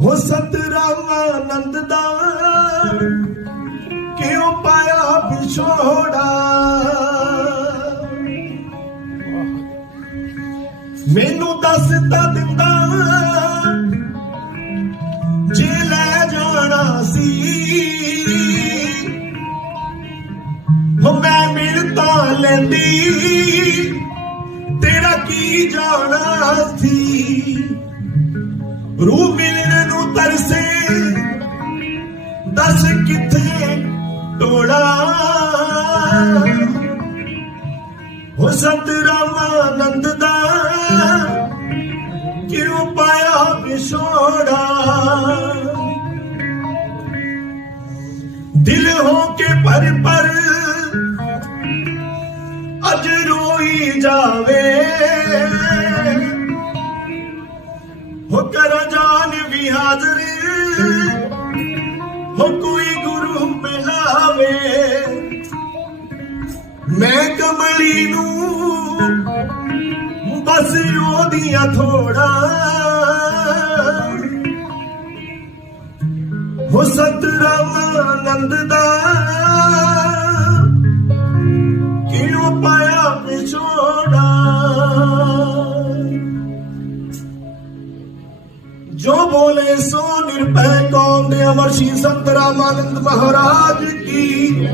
ਹੋ ਸਤਰਾਮਾਨੰਦ ਦਾ। ਕਿਉਂ ਪਾਇਆ ਵਿਛੋੜਾ? ਮੈਨੂੰ ਦੱਸ ਤਾਂ ਦਿੰਦਾ, ਜੇ ਲੈ ਜਾਣਾ ਸੀ। ਹੋ ਮੈਂ ਮਿਲ ਲੈਂਦੀ, ਤੇਰਾ ਕੀ ਜਾਣਾ ਸੀ? ਰੂ ਮਿਲਣ ਨੂੰ ਤਰਸੇ। ਦੱਸ ਕਿੱਥੇ ਟੋੜਾ ਹੋ ਸਤਰਾਮਾਨੰਦ ਦਾ, ਕਿਉਂ ਪਾਇਆ ਵਿਛੋੜਾ। ਦਿਲ ਹੋ ਕੇ ਪਰ ਭਰ ਅਜ ਰੋਈ ਜਾਵੇ। ਹੋ ਕਰ ਜਾਨ ਵੀ ਹਾਜ਼ਰ। ਹੋ ਕੋਈ ਗੁਰੂ ਮਿਲਾਵੇ ਮੈਂ ਕਮਲੀ ਨੂੰ ਬਸ ਉਹਦੀਆਂ ਥੋੜਾ। ਹੋ ਸਤਰਾਮ ਆਨੰਦ ਦਾ। ਕਿਉਂ ਪਾਇਆ ਵਿਛੋੜਾ? ਜੋ ਬੋਲੇ ਸੋ ਨਿਰਭੈ ਕੌਮ ਦੇ ਅਮਰ ਸ਼ੀ ਸੰਤ ਰਾਮਾਨੰਦ ਮਹਾਰਾਜ ਕੀ।